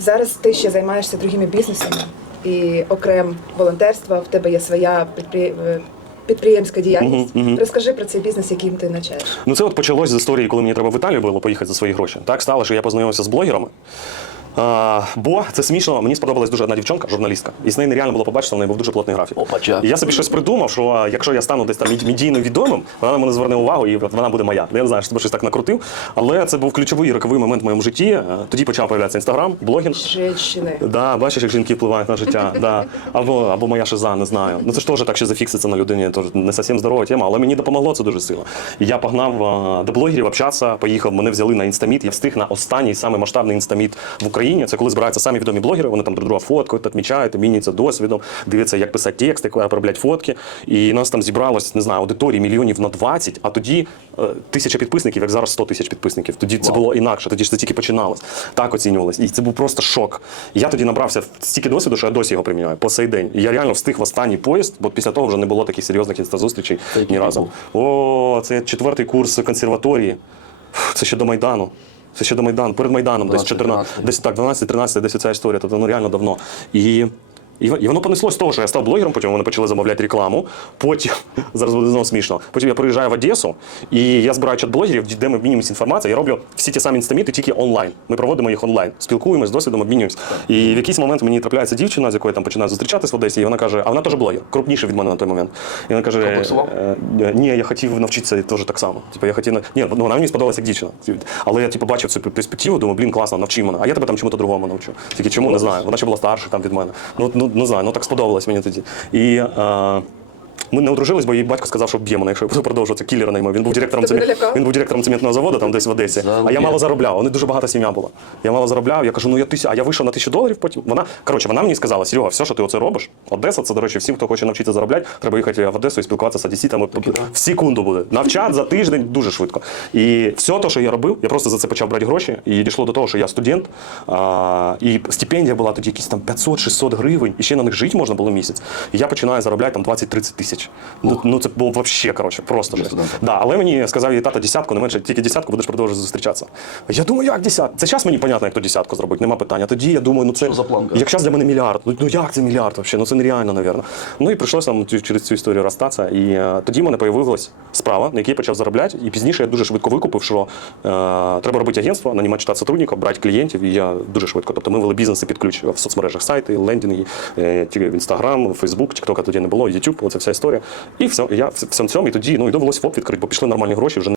зараз ти ще займаєшся другими бізнесами і окрем волонтерства, в тебе є своя підпри... е, підприємська діяльність. Мгм, мгм. Розкажи про цей бізнес, яким ти навчаєш. Ну це от почалось з історії, коли мені треба в Італію було поїхати за свої гроші. Так стало, що я познайомився з блогерами. А, бо це смішно, мені сподобалась дуже одна дівчинка, журналістка, і з нею нереально було побачити, в неї був дуже плотний графік. Опача. І я собі щось придумав, що якщо я стану десь там медійно відомим, вона на мене зверне увагу і вона буде моя. Я не знаю, що тебе щось так накрутив. Але це був ключовий роковий момент в моєму житті. Е, Тоді почав появлятися інстаграм, блогінг. Женщини. Да, бачиш, як жінки впливають на життя. Да. Або, або моя шиза, не знаю. Ну це ж теж так ще зафікситься на людині, тож не зовсім здорова тема, але мені допомогло це дуже сильно. Я погнав а, до блогерів общатися, поїхав, мене взяли на інстаміт. Я встиг на останній самий масштабний інстаміт в Україні. Це коли збираються самі відомі блогери, вони там друг друга фоткають, відмічають, міняються досвідом, дивляться, як писати тексти, обробляти фотки. І нас там зібралось, не знаю, аудиторії мільйонів на 20, а тоді е, тисяча підписників, як зараз 100 тисяч підписників. Тоді це було інакше, тоді ж це тільки починалось. Так оцінювалось. І це був просто шок. Я тоді набрався стільки досвіду, що я досі його приміняю по сей день. І я реально встиг в останній поїзд, бо після того вже не було таких серйозних інстазустрічей ні разу. О, це четвертий курс консерваторії. Це ще до Майдану. Це ще до Майдану, перед Майданом, десь 14, 12-13. десь так, 12-13, десь ця історія, тобто ну реально давно. І і, і воно понеслось з того, що я став блогером, потім вони почали замовляти рекламу. Потім зараз буде знову смішно. Потім я приїжджаю в Одесу, і я збираю чат блогерів, де ми обмінюємося інформацією. Я роблю всі ті самі інстаміти, тільки онлайн. Ми проводимо їх онлайн, спілкуємось, досвідом обмінюємось. І в якийсь момент мені трапляється дівчина, з якою я там починаю зустрічатись в Одесі, і вона каже, а вона теж блогер, крупніша від мене на той момент. І вона каже: е, е, ні, я хотів навчитися теж так само. Типу, я хотів ні, ну вона мені сподобалася як дівчина. Але я типу бачив цю перспективу, думаю, блін, класно, навчи мене. А я тебе там чому-то другому навчу. Тільки чому не знаю. Вона ще була старша там від мене. Ну, ну не знаю, ну так сподобалось мені тоді. І е, ми не одружились, бо її батько сказав, що б'є мене, якщо я буду продовжувати кілера наймав. Він був директором цемент- налякав? він був директором цементного заводу, там десь в Одесі. А я мало заробляв. Вони дуже багата сім'я була. Я мало заробляв. Я кажу, ну я тисячу, а я вийшов на тисячу доларів. Потім вона коротше, вона мені сказала, Серега, все, що ти оце робиш. Одеса, це до речі, всім, хто хоче навчитися заробляти, треба їхати в Одесу і спілкуватися з одеситами. В секунду буде. Навчати за тиждень дуже швидко. І все те, що я робив, я просто за це почав брати гроші. І дійшло до того, що я студент. А, і стипендія була тоді якісь там 500-600 гривень, і ще на них жити можна було місяць. І я починаю заробляти там 20-30 тисяч. Ну, ну це було взагалі, коротше, просто. Жесть. Да, але мені сказав її тата десятку, не менше тільки десятку будеш продовжувати зустрічатися. Я думаю, як десятку? Це час мені понятно, як то десятку зробити, нема питання. Тоді я думаю, ну це Що за планка? як час для мене мільярд. Ну, ну як це мільярд взагалі? Ну це нереально, напевно. Ну і прийшлося нам цю- через цю історію розстатися. І е, тоді в мене появилась справа, на якій я почав заробляти. І пізніше я дуже швидко викупив, що е, треба робити агентство, нанімати штат сотрудників, брати клієнтів. І я дуже швидко. Тобто ми вели бізнеси під ключ в соцмережах, сайти, лендінги, е, ті- в Інстаграм, Фейсбук, Тіктока тоді не було, Ютуб, оце вся історія. І все, я в цьому. І тоді ну і довелося ФОП відкрити, бо пішли нормальні гроші вже.